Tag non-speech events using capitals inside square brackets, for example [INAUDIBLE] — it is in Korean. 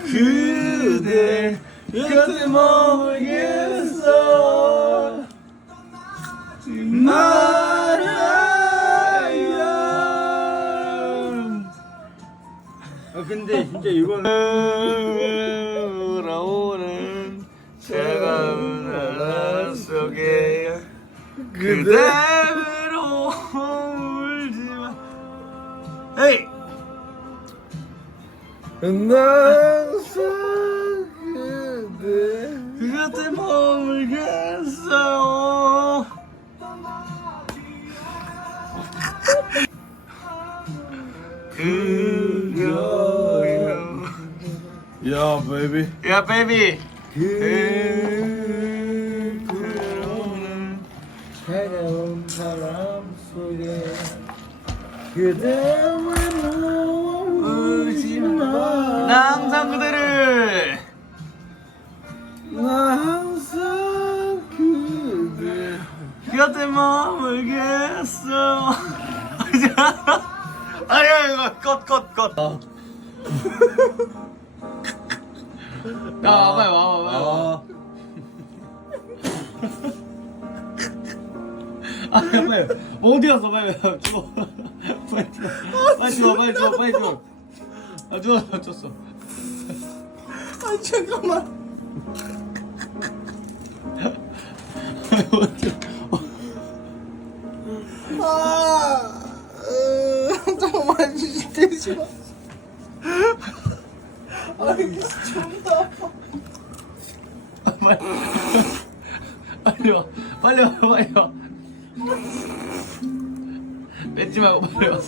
그대 곁에 머물겠어. 말아요 아 근데 진짜 이거는 돌아오는 차가운 나라 속에 그대로 [LAUGHS] 울지마. 헤이 항상 그대 곁에 머물겠어 그려요 야 베이비 야 베이비 그대로는 차가운 바람 속에 그대 울지마 나 항상 그대를. 나 항상 그대. 곁에 머물겠어. [LAUGHS] 아야 이거 껐껐껐 야 [LAUGHS] 와봐요 와봐요 [LAUGHS] 아아 빨리 어디 갔어? 빨리 죽어 빨리 죽어 빨리 죽어 빨리 죽어 빨리 죽어 아 죽었어 죽었어. 아 잠깐만. 아 으, 잠깐만 진짜 싫어. 아 이게 존나 아파 빨리 빨리 와. 빨리 와 빨리 와. 뺏지 말고 빨리 와